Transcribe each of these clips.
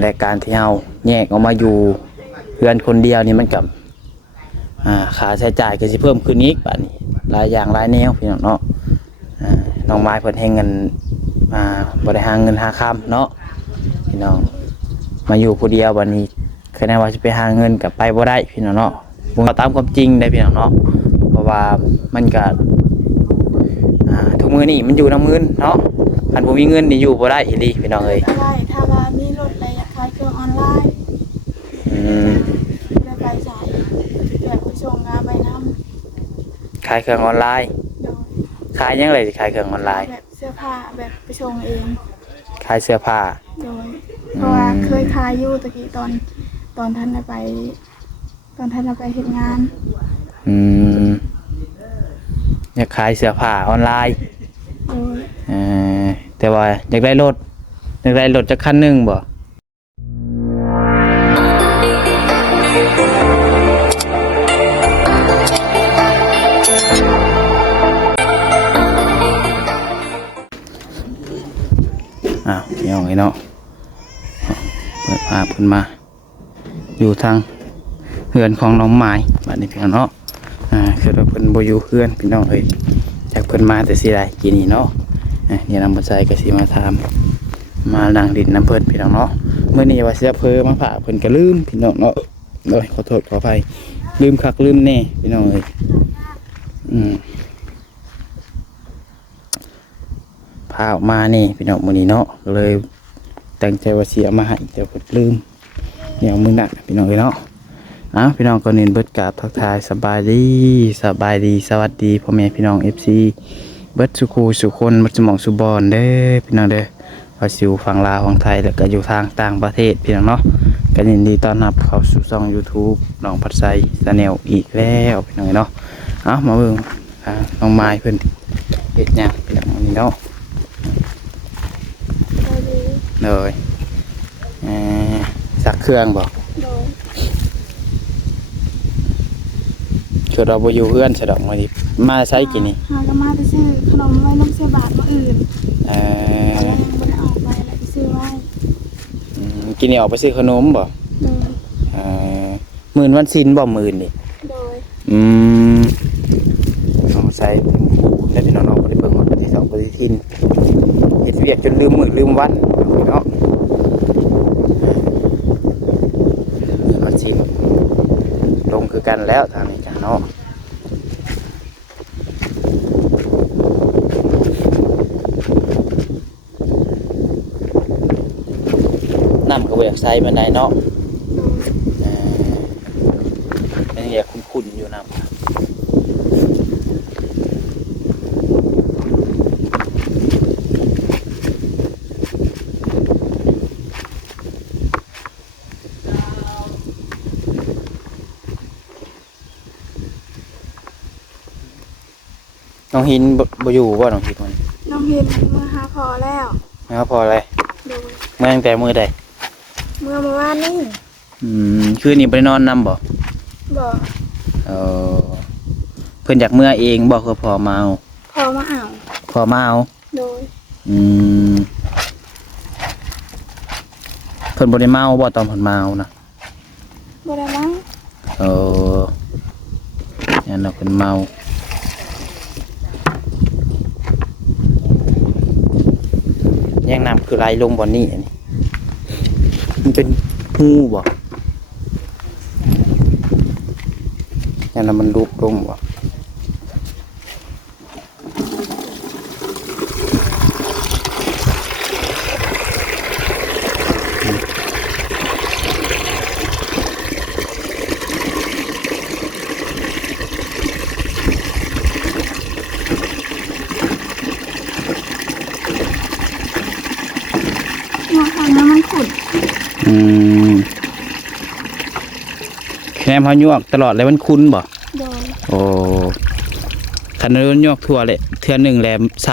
และการที่เราแยกออกมาอยู่เพื่อนคนเดียวนี่มันกับค่าใช้จ่ายก็สิเพิ่มขึ้นอีกบัดนี้หลายอย่างหลายแนวพี่น้องเนาะน้องไม้เพิ่นให้เงินบ่ได้หาเงินหาค่ำเนาะพี่น้องมาอยู่ผู้เดียวบัดนี้คือแน่ว่าจะไปหาเงินกับไปบ่ได้พี่น้องเนาะบ่ตามความจริงได้พี่น้องเนาะเพราะว่ามันก็ทุกมื้อนี่มันอยู่นำเงินเนาะคันบ่มีเงินนี่อยู่บ่ได้อีหลีพี่น้องเอ้ยได้ถ้าว่ามีรถอะไรอยากขายเครื่องออนไลน์ได้ไปใช้แบบไปส่งงานไปน้ำขายเครื่องออนไลน์โดยขายยังไงสิขายเครื่องออนไลน์แบบเสื้อผ้าแบบไปส่งเอง ขายเสื้อผ้าโดยเพราะว่าเคยขายอยู่ตะกี้ตอนท่านไปเฮ็ดงานอยากขายเสื้อผ้าออนไลน์โดยแต่ว่าอยากได้รถจักคันหนึงบ่พี่น้องไอ้เนาะเปิดพาเพิ่นมาอยู่ทางเฮือนของน้องไม้บัดนี้พี่น้องเนาะคือว่าเพิ่นบ่อยู่เฮือนพี่น้องเอ้ยจากเพิ่นมาแต่สิได้กินนี่เนาะเดี๋ยวนำบ่ใจก็สิมาถามมานั่งดินน้ำเพิ่นพี่น้องเนาะมื้อนี้ว่าสิเพิ่นมาฝากเพิ่นก็ลืมพี่น้องเนาะโดยขอโทษขออภัยลืมคักลืมแน่พี่น้องเอ้ยพาออกมานี่พี่น้องมื้อนี้เนาะเลยตั้งใจว่าสิเอามาให้แต่เพิ่นลืมเดี๋ยวมื้อหน้าพี่น้องเอ้ยเนาะพี่น้องก่อนอื่นเบิดกราบทักทายสบายดีสวัสดีพ่อแม่พี่น้อง FC เบิดสุขูสุคนเบิดสมองสุบอนเด้อพี่น้องเด้อว่าสิอยู่ฝั่งลาวฝั่งไทยแล้วก็อยู่ทางต่างประเทศพี่น้องเนาะก็ยินดีต้อนรับเข้าสู่ช่อง YouTube น้องพัดไซชาแนลอีกแล้วพี่น้องเนาะมาเบิ่งน้องไม้เพิ่นเฮ็ดหยังพี่น้องนี่เนาะเลยสักเครื่องบ่คือเราไปอยู่เพื่อนสะดอกมาดิมาใช้กินนี่ก็มาไปซื้อขนมไว้น้ำเสียบาทมาอื่นไม่ได้ออกไปอะไรไปซื้อไว้กินนี่ออกไปซื้อขนมบ่หมื่นวันซินบ่หมื่นนี่โดยเอาใส่ได้พี่น้องไปเบิ่งว่าปฏิสองปฏิทินเฮ็ดเวียกจนลืมมื้อลืมวันเนาะวันซินลงคือกันแล้วทางนี้จ้ะเนาะน้ำก็บ่อยากใส่บันไดเนาะยังอยากคุ้นๆอยู่น้ำน้องหินบ่อยู่บ่น้องหินมันน้องหินเมื่อหาพอแล้วพออะไรเมื่อตั้งแต่มื้อใดเมื่อวานนี้คืนนี้ไปนอนนำบ่เพิ่นอยากเมื่อเองบ่คือพอมาเอาพอมาเอาโดยเพิ่นบ่ได้เมาบ่ตอนเพิ่นมาเอานะบ่ได้เมางั้นเพิ่นเมาแย่งน้ำคือไหลลงบ่นี่อันนี้มันเป็นหูบ่อย่างนั้นมันลุกลงบ่มันขุดแค่พายวกตลอดเลยมันคุ้นบ่โดยโอ้คันนั้นยวกทั่วเลยเทื่อหนึ่งแหลมไซ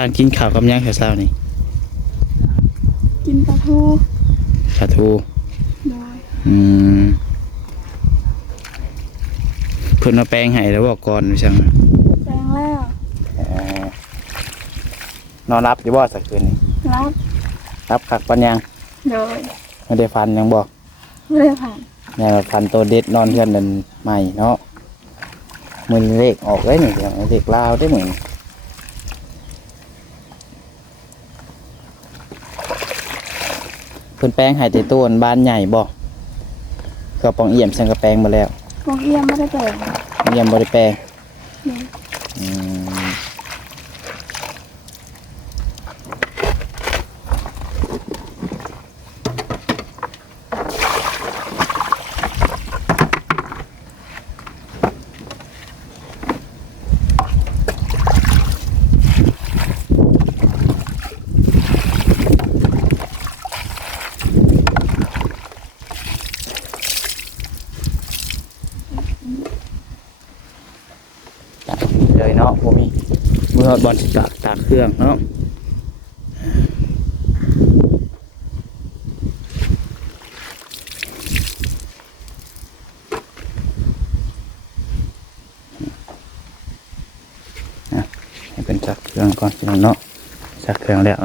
านกินข้าวกับหยังเช้าๆนี่ กินปลาทู ปลาทู โดย อืมเพิ่นมาแปลงให้แล้วบอกก่อนว่าจัง แปลงแล้ว นอนรับอยู่บ่สักคืนนี่ รับ รับคักปันยัง โดย ไม่ได้ฟันยังบ่ ไม่ได้ผ่าน แม่ว่าฟันตัวเด็ดนอนเทือนเดินใหม่เนาะมือเลขออกเลยนี่พี่น้องเลขลาวได้เหมือนเพิ่นแปลงให้แต่ต้นบ้านใหญ่บ่ก็ปองเอี่ยมสังกะแปลงมาแล้ว วงเอียมไม่ได้แปลง เอี่ยมบ่ได้แปลง โดย อืมเลยเนาะผมมีมือบอลสิตากเครื่องเนาะให้เป็นจักเครื่องก่อนพี่น้องเนาะจักเครื่องแล้ว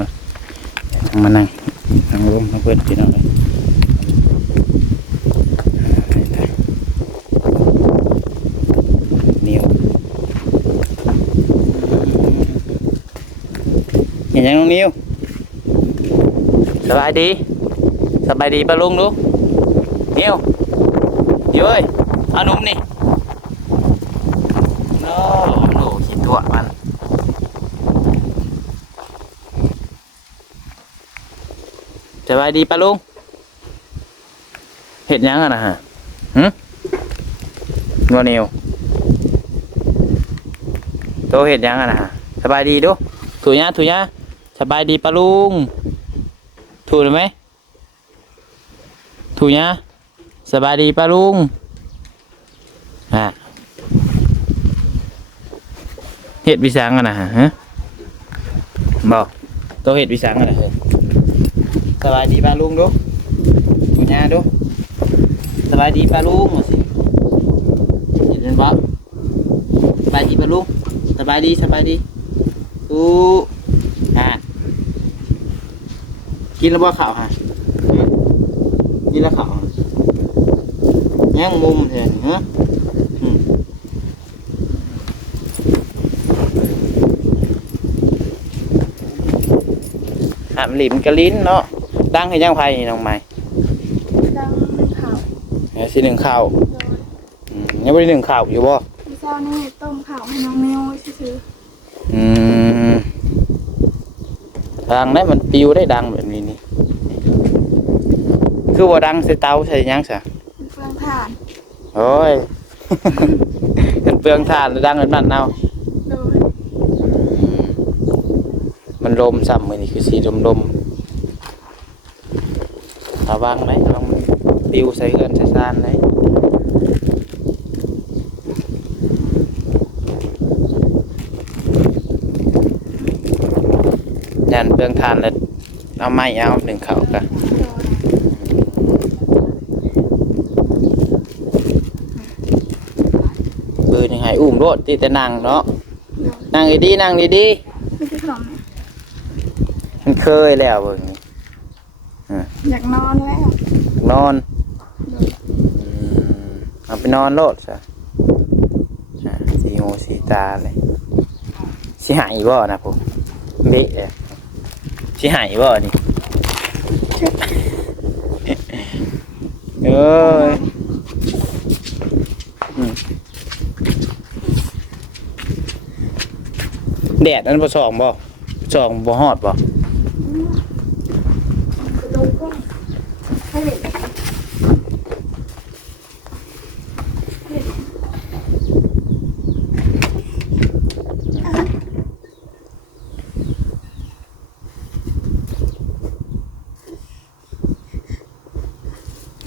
มานั่งลงมาเปิดพี่น้องเลยเหนียวเห็นยังน้องนิวสบายดีปะลุงดูนิวเอ้ยเอาหนุ่มนี่โน่ขี้ตัวมันสบายดีปะลุงเห็นยังอะนะฮะงัวนิวโตเห็นยังอะนะฮะสบายดีดูถูยะสบายดีปะลุงถูเลยไหมถูยะสบายดีปะลุงเห็ดวิสังอะนะฮะบอกโตเห็ดวิสังอะนะสบายดีปะลุงดูถูยะดูสบายดีปะลุงสิเห็นไหมบอกสบายดีปะลุงสบายดีกินแล้วบ่ข่าวฮะกินแล้วข่าวยังมุมเห็นฮะหามหลิมกระลิ้นเนาะดังให้ย่างไผ่น้องไม้ ดังหนึ่งข่าว สิหนึ่งข้าว โดย ยังไม่ได้หนึ่งข้าวอยู่บ่ พี่เจ้านี่ต้มข่าวให้น้องแมวซื้อ ดังได้มันปิวได้ดังแบบนี้นี่คือว่าดังใส่เตาใส่ยังซะ เฟืองถ่าน โอ้ย เป็นเปลืองถ่านดังแบบนั้นเอา โดย มันลมซ้ำมือนี่คือสีลมระวังไหมลองปิวใส่เอื้อนใส่ซานไหมยันเปลืองถ่านแล้วเอาไม้เอาหนึ่งเขากัน โดย ปืนยังไงอุ้มรถตีแต่นั่งเนาะ โดย นั่งดีๆนั่งดี ไม่ใช่ของเนี่ย ๆมันเคยแล้วเบิ่ง อยากนอนแล้ว นอน โดย เอาไปนอนโลดซะสีหูสีตาเลยสิหายบ่นะผมเบะเลยสิหายบ่นี่เอ้ยแดดนั้นบ่ส่องบ่ฮอดบ่ ดูกุ้งให้เด็ก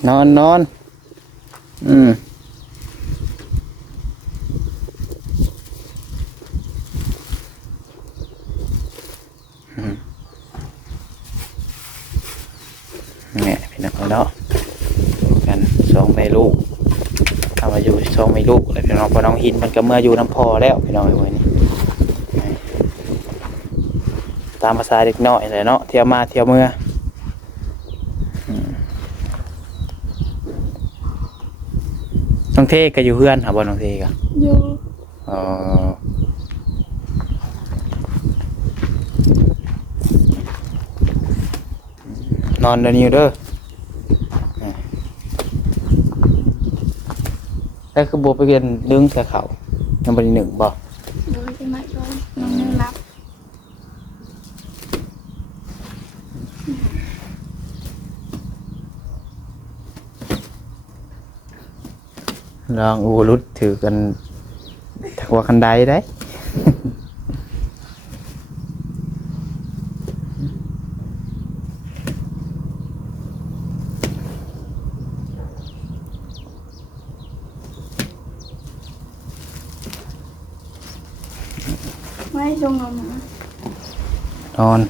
นอน เนี่ยพี่น้องเนาะกัน2แม่ลูกเอามาอยู่2แม่ลูกแล้วพี่น้องพอน้องหินมันก็เมื่ออยู่น้ำพอแล้วพี่น้องเอ้ยนี่ตามภาษาเด็กน้อยเลยเนาะเที่ยวมาเที่ยวเมื่อน้องเทก็อยู่เพื่อนหาบ่น้องเทก็ อยู่ อ๋อนอนเดี๋ยวนี้เด้อแล้วคือบัวไปเรียนเรื่องแต่เขายังบริหนึ่งบ่ โดยจะมาก่อนน้องนึงรับ ลองอูรุดถือกันถักว่าคันใดได้ ไว้ชงเอาหมาน อน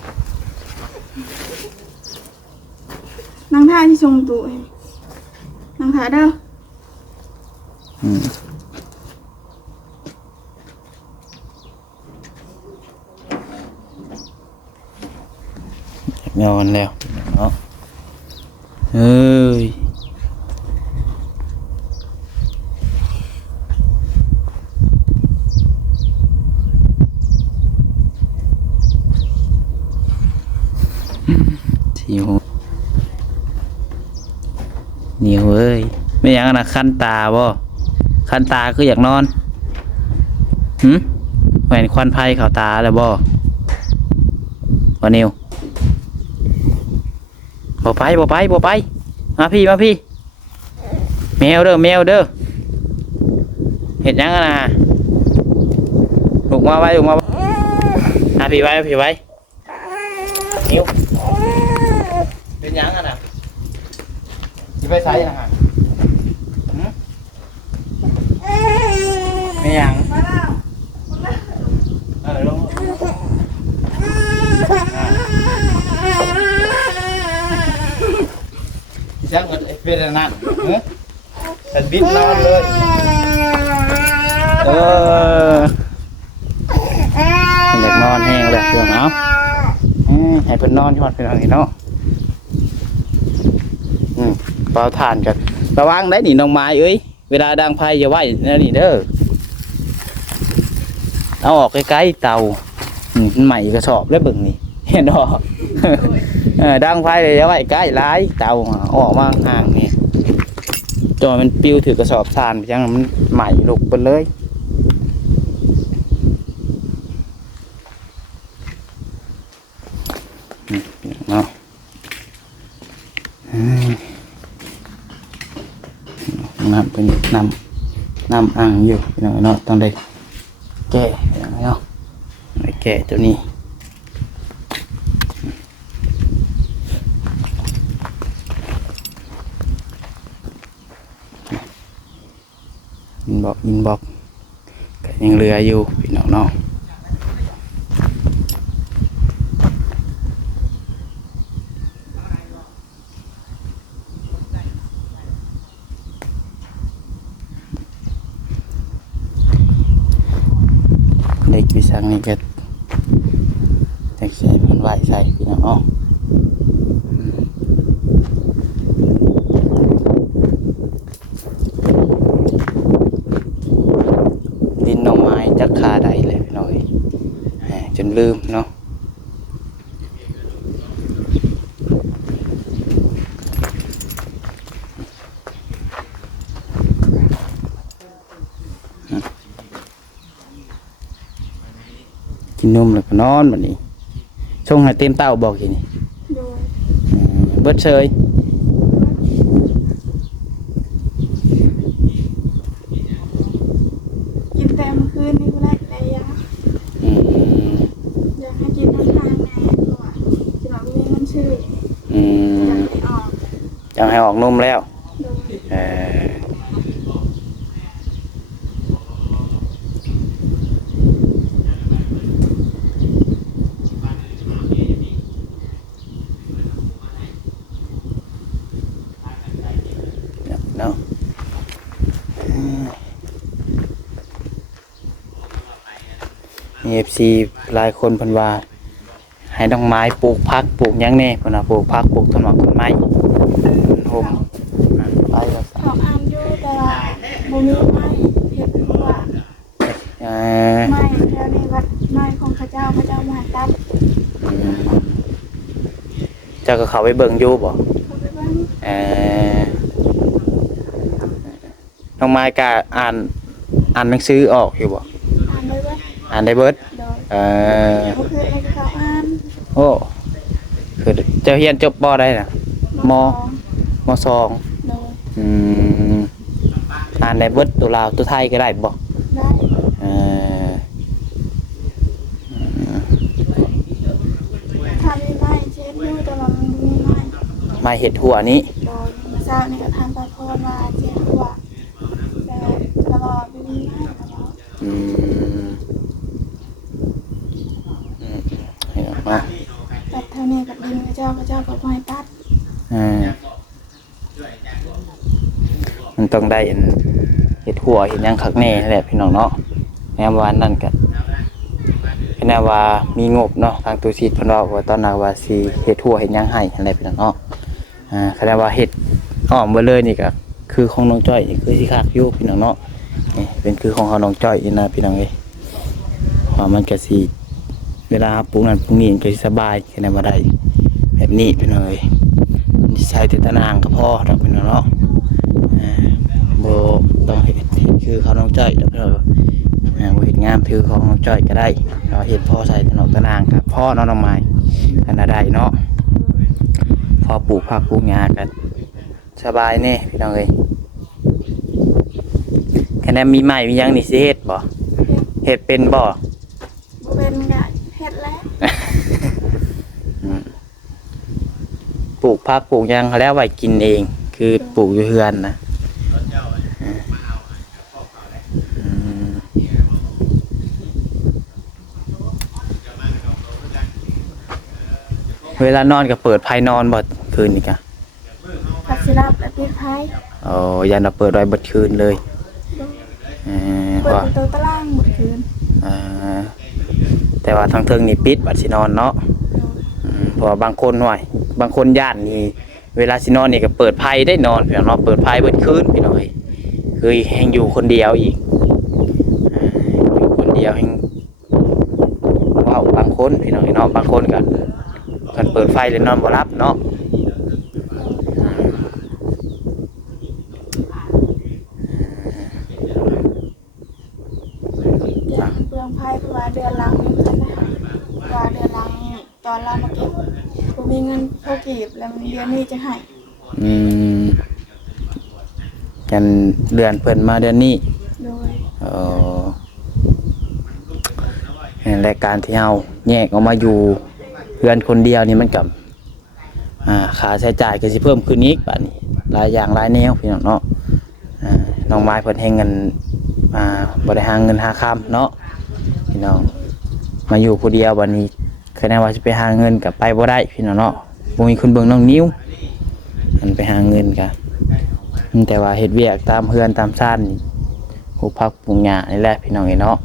นั่งท่าที่ชงตู้ให้นั่งท่าเด้อ อืมนอนแล้วเนาะเฮ้ยหิวเหนียวเอ้ยไม่อยากนะคันตาบ่คันตาคืออยากนอนแหวนควันไฟเข้าตาแล้วบ่นิวบ่ไปมาพี่แมวเด้อเห็ดยังนะลูกมาไว้พี่ไว้นิวเป็นยังนะจะไปใส่ยังไงไม่ยัง มาแล้ว ลงช่างมันเป็นอะไรนั่นฉันบิดนอนเลยอยากนอนแห้งเลยเพื่อนเอาให้เพื่อนนอนที่วันเป็นอะไรเนาะเป่าถ่านกันระวังได้หนีน้องไม้เอ้ยเวลาดังไฟอย่าไหวนะนี่เด้อเอาออกใกล้ๆเตาใหม่กระสอบแล้วเบิ่งนี่เห็นดอกดังไฟเลยอย่าไหวใกล้ร้ายเตาออกมาห่างนี่จอมันปิวถือกระสอบถ่านไปจังมันใหม่ลุกไปเลยเนาะน้ำเป็นน้ำอ่างอยู่เนาะต้องได้แก้เนาะได้แก้ตัวนี้อินบ็อกก็ยังเหลืออยู่พี่น้องเนาะเด็กวิสังนี่ก็แท็กซี่มันไหวใส่พี่น้องเนาะดินหน่อไม้จักคาใดเลยพี่น้องจนลืมเนาะกินนมแล้วก็นอนแบบนี้ช่วงให้เต็มเต้าบอกอย่างนี้ โดย เบิดเชย กินแต่เมื่อคืนนี่ก็ได้แต่ยาอยากให้กินน้ำตาลแน่เพราะว่าจะแบบมีเงินชื่ออยากให้ออก จะให้ออกนมแล้ว โดย เ FC หลายคนเพิ่นว่าให้น้องไม้ปลูกผักปลูกหยังแน่เพิ่นว่าปลูกผักปลูกต้นไม้ต้นไม้โฮมไปแล้ว เขาอ่านอยู่แต่ว่าบ่มีไม้เฮ็ดเพราะว่า ไม้แถวนี้วัดไม้ของพระเจ้าพระเจ้ามาตัด เจ้าก็เข้าไปเบิ่งอยู่บ่ เขาไปเบิ่ง น้องไม้ก็อ่านหนังสือออกอยู่บ่ อ่านได้เบิ่ง อ่านได้เบิด โดย เอ่อ ก็คืออะไรก็เขาอ่าน โอ้คือเจ้าเรียนจบบ่ได้น่ะมสอง โดย อ่านได้เบิดตัวลาวตัวไทยก็ได้บ่ ได้ เอ่อ ถ้ามีไม้เช็ดอยู่แต่ว่ามันบ่มีไม้ ไม้เห็ดหัวนี้ โดยเมื่อเช้านี่ก็ทำปลาพรว่าเช็ดหัวแต่แล้วก็บ่มีไม้แล้วก็ อืมเห็นไหม ตัดเท่านี้กับดินพระเจ้าก็บ่ให้ตัด มันต้องได้เห็ดหัวเห็ดหยังคักแน่นั่นแหละพี่น้องเนาะแนวว่านั่นก็แนวว่ามีงบเนาะทางตุสิตเพิ่นว่าตอนนั้นว่าสิเห็ดหัวเห็ดหยังให้นั่นแหละพี่น้องเนาะคะแนนว่าเห็ดอ้อมเบ่เลยนี่ก็คือของน้องจ้อยนี่คือสิคักอยู่พี่น้องเนาะนี่เป็นคือของเขาน้องจ้อยนี่นะพี่น้องเอ้ยว่ามันก็สิเวลาปลูกนั่นปลูกนี่ก็สิสบายคะแนนว่าได้แบบนี้พี่น้องเอ้ยใช้แต่ตะนางก็พอดอกพี่น้องเนาะโบต้องเห็ดคือเขาน้องจ้อยแล้วเราโบเห็ดงามถือของน้องจ้อยก็ได้เราเห็ดพ่อใส่ถนนตะนางกับพ่อน้องไม้กันได้เนาะพอปลูกผักปลูกหญ้ากันสบายแน่พี่น้องเอ้ยแค่นั้นมีไม้มีหยังนี่สิเห็ดบ่เห็ดเป็นบ่ บ่เป็นก็เฮ็ดแล้ว ปลูกผักปลูกหยังแล้วไว้กินเองคือปลูกอยู่เฮือนนะเวลานอนก็เปิดไฟนอนบ่คืนนี่กะ พักสิรับและปิดไผ อ๋อยันเราเปิดไว้เบิดคืนเลยเพเปิด ราะ ประตูตารางหมดคืน แต่ว่าทางเทิงนี่ปิดบัดสินอนเนาะเพราะว่าบางคนหน่อยบางคนย่านนี่เวลาสินอนนี่ก็เปิดไฟได้นอนพี่น้องเนาะเปิดไฟเบิดคืนพี่น้อยคือแฮงอยู่คนเดียวอีกอยู่คนเดียวแฮงว้าวบางคนพี่น้องเนาะบางคนก็กันเปิดไฟเลยนอนบ่หลับเนาะ อยากเปลืองไผเพราะว่าเดือนหลังนี่มันนะว่าเดือนหลังตอนเรามาเก็บบ่มีเงินพอกีบแล้วเดือนนี้จะให้ กันเดือนเพิ่นมาเดือนนี้ โดย รายการที่เฮาแยกออกมาอยู่เพื่อนคนเดียวนี่มันกับค่าใช้จ่ายก็สิเพิ่มขึ้นอีกบัดนี้หลายอย่างหลายแนวพี่น้องเนาะน้องไม้เพิ่นให้เงินบ่ได้หาเงินหาค่ำเนาะพี่น้องมาอยู่ผู้เดียวบัดนี้คะแนนว่าสิไปหาเงินก็ไปบ่ได้พี่น้องเนาะบ่มีคนเบิ่งน้องนิ้วมันไปหาเงินก็แต่ว่าเฮ็ดเวียกตามเฮือนตามซ่านนี่ปลูกผักปลูกหญ้านี่แหละพี่น้องเนาะ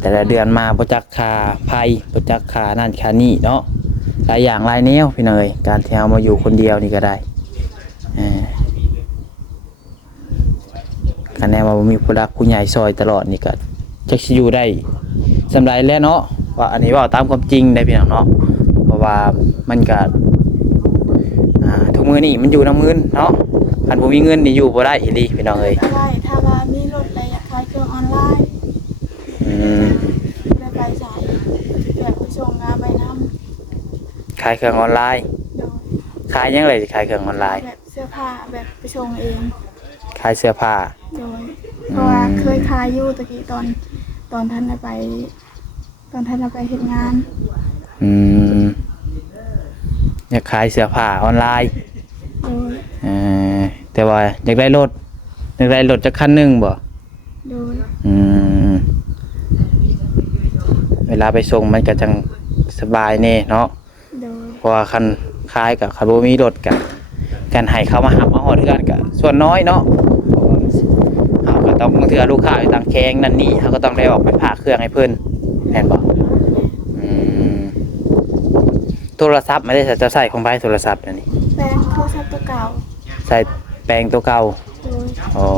แต่ละเดือนมาบ่จักค่าไผบ่จักค่านั่นค่านี่เนาะหลายอย่างหลายแนวพี่น้องเอ้ยการที่เฮามาอยู่คนเดียวนี่ก็ได้คะแนนว่าบ่มีผู้รักผู้ใหญ่ซอยตลอดนี่ก็จักสิอยู่ได้สำไรแล้วเนาะว่าอันนี้เว้าตามความจริงได้พี่น้องเนาะเพราะว่ามันก็ทุกมื้อนี่มันอยู่นำเงินเนาะคันบ่มีเงินนี่อยู่บ่ได้อีหลีพี่น้องเอ้ย อะไรถ้าว่ามีรถอะไรอยากขายเครื่องออนไลน์ได้ไปสายแบบไปส่งงานไปนำ ขายเครื่องออนไลน์ โดย ขายยังไงขายเครื่องออนไลน์ แบบเสื้อผ้าแบบไปส่งเอง ขายเสื้อผ้า โดยเพราะว่าเคยขายอยู่ตะกี้ตอนท่านไปเฮ็ดงาน อยากขายเสื้อผ้าออนไลน์ โดย แต่ว่าอยากได้รถจักคันหนึงบ่ โดย เวลาไปส่งมันก็จังสบายแน่เนาะ โดย เพราะว่าคันขายกับคันบ่มีรถกันให้เขามาหามาฮอดคือกันก็ส่วนน้อยเนาะเฮาก็ ต้องบางเทื่อลูกค้าอยู่ต่างแข้งนั่นนี่เขาก็ต้องได้ออกไปผ่าเครื่องให้เพิ่นแม่นบ่โทรศัพท์ไม่ได้จะใส่ของไผโทรศัพท์นั่นนี่ แปลงโทรศัพท์ตัวเก่า ใส่แปลงตัวเก่า โดย อ๋อ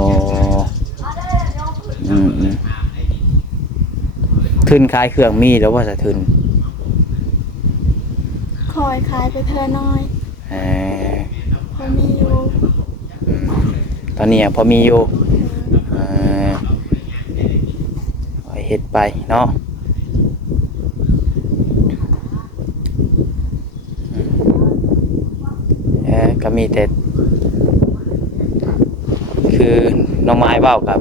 ทุนขายเครื่องมีแล้วว่าจะทุน คอยขายไปเธอน้อย เออ พอมีอยู่ ตอนนี้พอมีอยู่เออเฮ็ดไปเนาะก็มีแต่คือน้องไม้เบ้ากับ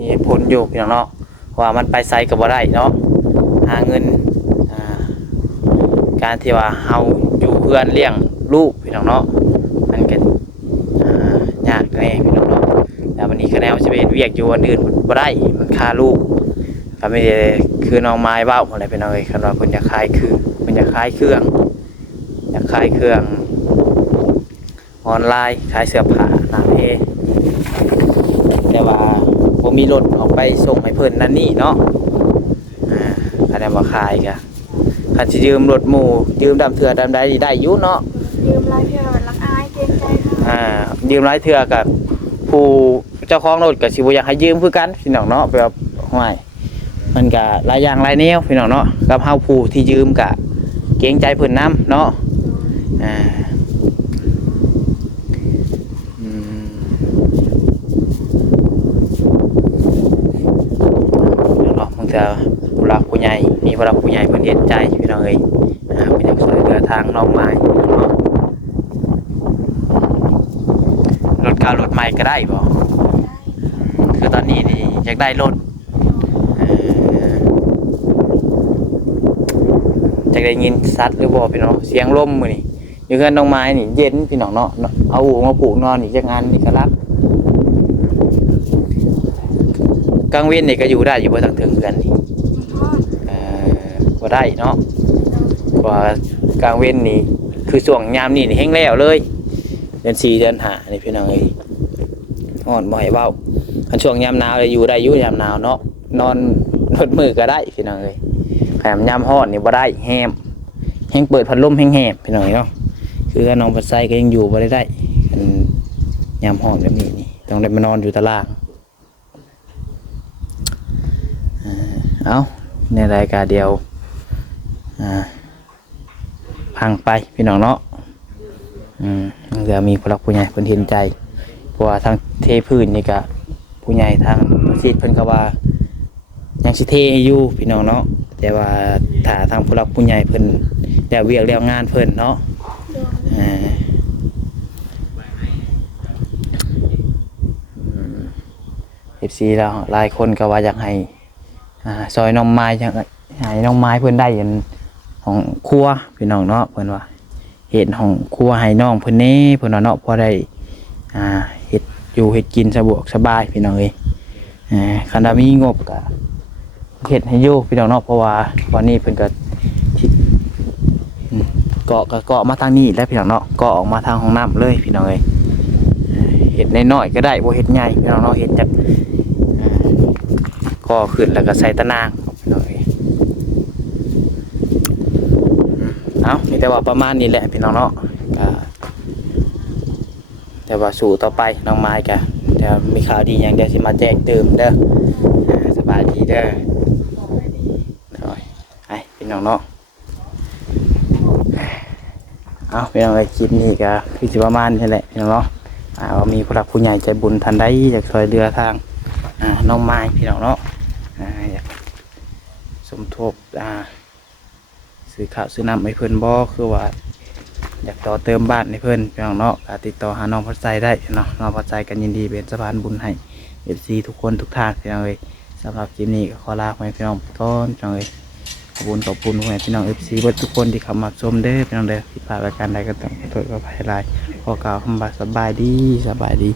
มีผลอยู่พี่น้องเนาะว่ามันไปไซกับบ่ได้เนาะหาเงินการที่ว่าเฮาอยู่เพื่อนเลี้ยงลูกพี่น้องเนาะมันก็ยากแน่พี่น้องเนาะแต่วันนี้คะแนนจะเป็นเวียกอยู่วันอื่นบ่ได้มันค่าลูกก็ไม่ได้คือน้องไม้เบ้าอะไรพี่น้องเอ้ยคันว่าเพิ่นอยากขายคือเพิ่นอยากขายเครื่องอยากขายเครื่องออนไลน์ขายเสื้อผ้าหนาเพแต่ว่าผมมีรถออกไปส่งให้เพิ่นนั่นนี่เนาะอันนั้นว่าขายกะคันสิยืมรถหมู่ยืมดำเถื่อดำใดได้อยู่เนาะ ยืมรายเทื่อแบบรักอายเกรงใจค่ะ ยืมหลายเถื่อกับผู้เจ้าของรถก็สิบ่อยากให้ยืมคือกันพี่น้องเนาะแบบห้วยมันก็หลายอย่างหลายแนวพี่น้องเนาะกับเฮาผู้ที่ยืมก็เกรงใจเพิ่นนำเนาะจะผู้รักผู้ใหญ่มีผู้รักผู้ใหญ่เพิ่นเห็นใจพี่น้องเอ้ยเพิ่นอยากช่วยเหลือทางน้องไม้เนาะรถเก่ารถใหม่ก็ได้บ่คือตอนนี้นี่อยากได้รถอยากได้ยินสัตว์หรือบ่พี่น้องเสียงลมมื้อนี้อยู่เฮือนน้องไม้นี่เย็นพี่น้องเนาะเอาหูมาปลูกนอนอีกจักอันนี่ก็รักกลางเว้นนี่ก็อยู่ได้อยู่บ่ทางถึงกันนี่บ่ได้เนาะว่ากลางเว้นนี่คือช่วงยามนี่แห้งแล้วเลยเดือน4เดือน5นี่พี่น้องเอ้ยฮ้อนบ่ให้เว้าคันช่วงยามหนาวอยู่ได้อยู่ยามหนาวเนาะนอนรถมือก็ได้พี่น้องเอ้ยแถมยามฮ้อนนี่บ่ได้แฮมแฮงเปิดพัดลมแฮงๆพี่น้องเนาะคือน้องปัดไซก็ยังอยู่บ่ได้ยามฮ้อนแบบนี้นี่ต้องได้มานอนอยู่ตารางเอาในรายการเดียวพังไปพี่น้องเนาะเดี๋ยวมีผู้หลักผู้ใหญ่เพิ่นเห็นใจเพราะว่าทางเทพื้นนี่ก็ผู้ใหญ่ทางประสิทธิ์เพิ่นก็ว่ายังสิเทอยู่พี่น้องเนาะแต่ว่าถ้าทางผู้หลักผู้ใหญ่เพิ่นแล้วเวียกแล้วงานเพิ่นเนาะFC เราหลายคนก็ว่าอยากให้ซอยน้องไม้จังให้น้องไม้เพิ่นได้เห็นของครัวพี่น้องเนาะเพิ่นว่าเห็นของครัวให้น้องเพิ่นแน่เพิ่นว่าเนาะพอได้เฮ็ดอยู่เฮ็ดกินสะดวกสบายพี่น้องเอ้ยคันมีงบก็เฮ็ดให้อยู่พี่น้องเนาะเพราะว่าวันนี้เพิ่นก็เกาะมาทางนี้แล้วพี่น้องเนาะเกาะออกมาทางห้องน้ำเลยพี่น้องเอ้ยเฮ็ดน้อยๆก็ได้บ่เฮ็ดใหญ่พี่น้องเนาะเฮ็ดจักก็ขึ้นแล้วก็ใส่ตะนางหน่อยเอามีแต่ว่าประมาณนี้แหละพี่น้องเนาะแต่ว่าสู่ต่อไปน้องไม้กันเดี๋ยวมีข่าวดีอย่างเดียวสิมาแจ้งเติมเด้อสบายดีเด้อไอ้พี่น้องเนาะเอาพี่น้องไอ้คลิปนี้ก็คือสิประมาณนี้แหละพี่น้องเนาะว่ามีผู้หลักผู้ใหญ่ใจบุญทันได้อยากช่วยเหลือทางน้องไม้พี่น้องเนาะอยากสมทบซื้อข้าวซื้อน้ำให้เพิ่นบ่คือว่าอยากต่อเติมบ้านให้เพิ่นพี่น้องเนาะติดต่อหาน้องพัดใจได้เนาะน้องพัดใจกันยินดีเป็นสะพานบุญให้ FC ทุกคนทุกทางพี่น้องเอ้ยสำหรับคลิปนี้ก็ขอลาไปพี่น้องก่อนพี่น้องเอ้ยขอบคุณพี่น้อง FC เบิดทุกคนที่เข้ามาชมเด้อพี่น้องเด้อผิดพลาดประการใดก็ต้องขอโทษขออภัยหลายขอกล่าวคำว่าสบายดี